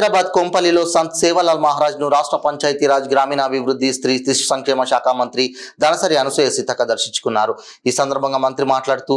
హైదరాబాద్ కొంపల్లిలో సంత్ సేవాలాల్ మహారాజ్ ను రాష్ట్ర పంచాయతీరాజ్ గ్రామీణాభివృద్ధి స్త్రీ శిశు సంక్షేమ శాఖ మంత్రి దనసరి అనసూయ సీతక్క దర్శించుకున్నారు. ఈ సందర్భంగా మంత్రి మాట్లాడుతూ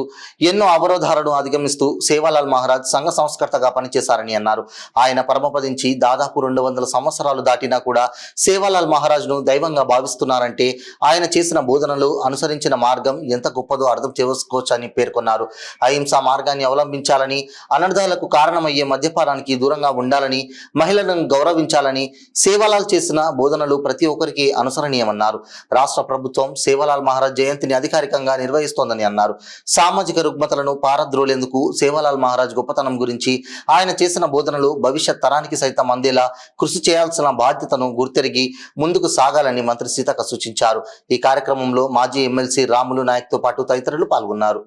ఎన్నో అవరోధాలను అధిగమిస్తూ సేవాలాల్ మహారాజ్ సంఘ సంస్కర్తగా పనిచేశారని అన్నారు. ఆయన పరమపదించి దాదాపు 200 సంవత్సరాలు దాటినా కూడా సేవాలాల్ మహారాజ్ ను దైవంగా భావిస్తున్నారంటే ఆయన చేసిన బోధనలు అనుసరించిన మార్గం ఎంత గొప్పదో అర్థం చేసుకోవచ్చని పేర్కొన్నారు. అహింసా మార్గాన్ని అవలంబించాలని, అనర్థాలకు కారణమయ్యే మద్యపానానికి దూరంగా ఉండాలని, మహిళలను గౌరవించాలని సేవాలాల్ చేసిన బోధనలు ప్రతి ఒక్కరికి అనుసరణీయమన్నారు. రాష్ట్ర ప్రభుత్వం సేవాలాల్ మహారాజ్ జయంతిని అధికారికంగా నిర్వహిస్తోందని అన్నారు. సామాజిక రుగ్మతలను పారద్రోలేందుకు సేవాలాల్ మహారాజ్ గొప్పతనం గురించి, ఆయన చేసిన బోధనలు భవిష్యత్ తరానికి సైతం అందేలా కృషి చేయాల్సిన బాధ్యతను గుర్తెరిగి ముందుకు సాగాలని మంత్రి సీతక్క సూచించారు. ఈ కార్యక్రమంలో మాజీ ఎమ్మెల్సీ రాములు నాయక్ తో పాటు తదితరులు పాల్గొన్నారు.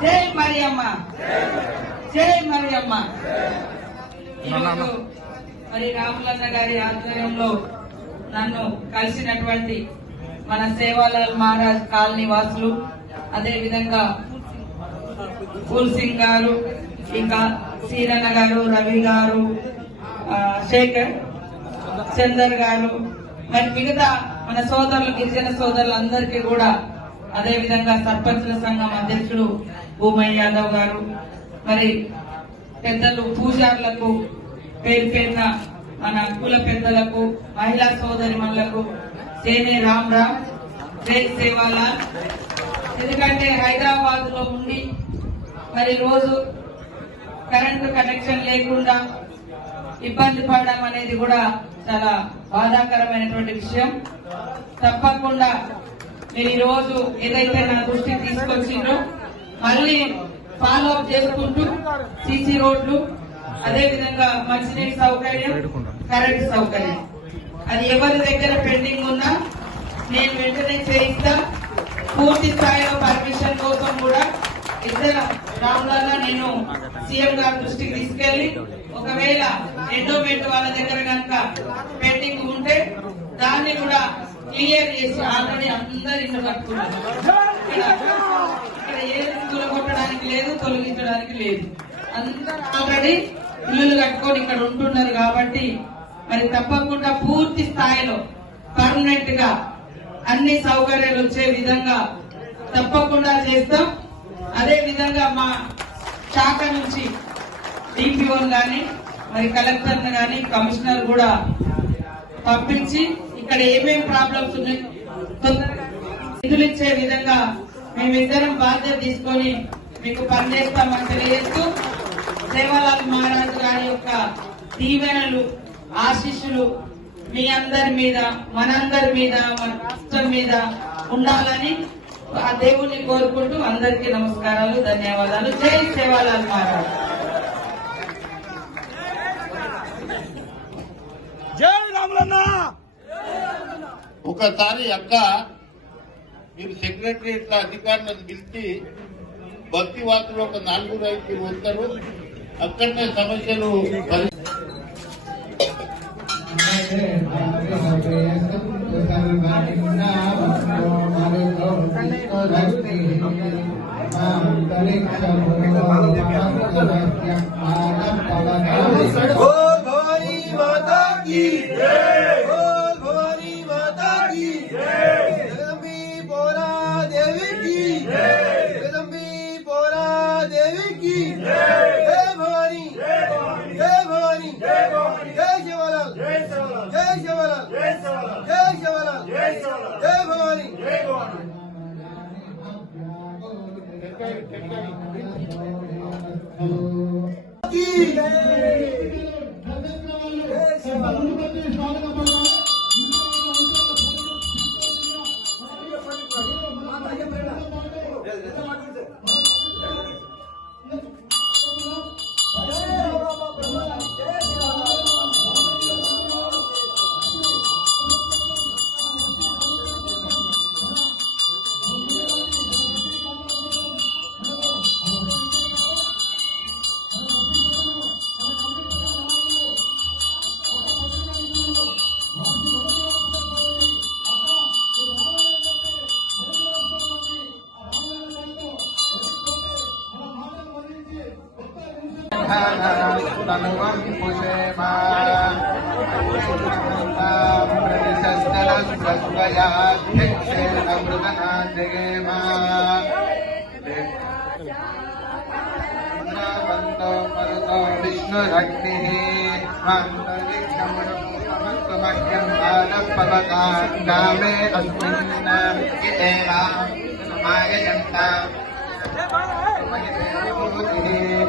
జై మరియమ్మ, జై మరియమ్మ. ఈరోజు మరి రాములన్న గారి ఆధ్వర్యంలో నన్ను కలిసినటువంటి మన సేవాలాల్ మహారాజ్ కాలనీ వాసులు, అదే విధంగా ఫూల్ సింగ్ గారు, ఇంకా సీరన్న గారు, రవి గారు, శేఖర్ చందర్ గారు, మరి మిగతా మన సోదరులు, గిరిజన సోదరులందరికీ కూడా, అదే విధంగా సర్పంచుల సంఘం అధ్యక్షుడు భూమయ్య యాదవ్ గారు, మరి పెద్దలు పూజారులకు, పేరు పేరున మన కుల పెద్దలకు, మహిళా సోదరిమణులకు సేనే రామ్ రామ్, జై సేవాలాల్. ఎందుకంటే హైదరాబాద్ లో ఉండి మరి రోజు కరెంటు కనెక్షన్ లేకుండా ఇబ్బంది పడడం అనేది కూడా చాలా బాధాకరమైనటువంటి విషయం. తప్పకుండా మీరు ఈ రోజు ఏదైతే నా దృష్టికి తీసుకొచ్చిండ్రో మళ్ళీ ఫాలో అప్ చేసుకుంటూ సీసీ రోడ్లు, అదే విధంగా మంచినీటి సౌకర్యం, కరెంటు సౌకర్యం, అది ఎవరి దగ్గర పెండింగ్ ఉన్నా నేను వెంటనే చేయిస్తా. పూర్తి స్థాయిలో పర్మిషన్ కోసం కూడా ఇద్దరు రాములన్న నేను సీఎం గారి దృష్టికి తీసుకెళ్లి, ఒకవేళ ఎండోమెంట్ వాళ్ళ దగ్గర కనుక పెండింగ్ ఉంటే దాన్ని కూడా క్లియర్ చేసి ఆల్రెడీ అందరు ఇల్లు కట్టుకున్నారు. ఇక్కడ ఏది తొలగొట్టడానికి లేదు, తొలగించడానికి లేదు, అందరూ ఆల్రెడీ ఇల్లు కట్టుకొని ఇక్కడ ఉంటున్నారు. కాబట్టి మరి తప్పకుండా పూర్తి స్థాయిలో పర్మనెంట్ గా అన్ని సౌకర్యాలు వచ్చే విధంగా తప్పకుండా చేస్తాం. అదే విధంగా మా శాఖ నుంచి డిపిఓని గాని, మరి కలెక్టర్ గాని, కమిషనర్ కూడా పంపించి ఇక్కడ ఏమేమి ప్రాబ్లమ్స్ ఉన్నాయి నిధులు ఇచ్చే విధంగా మేమిద్దరం బాధ్యత తీసుకొని మీకు పనిచేస్తామని తెలియజేస్తూ, సేవాలాల్ మహారాజ్ గారి యొక్క దీవెనలు, ఆశీస్సులు మీ అందరి మీద, మనందరి మీద, మన రాష్ట్రం మీద ఉండాలని ఆ దేవుణ్ణి కోరుకుంటూ అందరికీ నమస్కారాలు, ధన్యవాదాలు. జై సేవాలాల్ మహారాజ్. జై రాములన్న. ఒకసారి అక్క మీరు సెక్రటరియట్ అధికారులను పిలిచి భక్తి వాసులు ఒక 4-5 వస్తారు, అక్కడనే సమస్యలు तनुवं पुषेमा प्रतिशस्तलस्वयाध्यक्षेण मृगनादिगेमा वन्दो मरुतो विष्णुरग्निः मान्तरिक्षमणमस्तमह्यं बालपवकामे अस्मिन् इदेवायजन्ता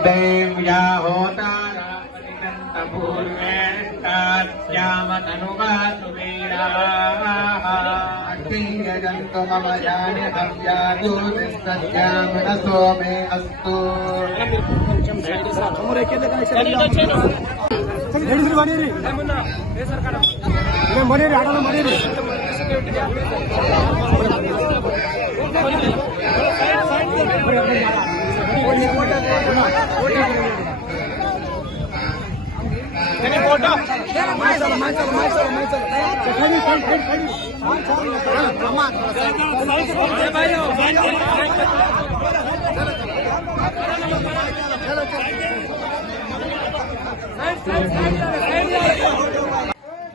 देव्या होतारामतनुवासुवीराजन्तु मम जाने भव्यादूतिस्तस्यामनसो मे अस्तु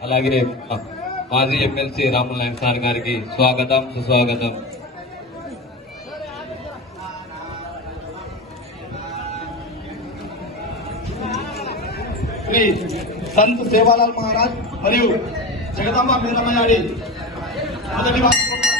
అలాగే మాజీ ఎమ్మెల్సీ రాముల నాయక్ గారికి స్వాగతం సుస్వాగతం. శ్రీ సంత్ సేవాలాల్ మహారాజ్ మరియు జగదాంబ మీరమయాడి మొదటి వార్షికోత్సవ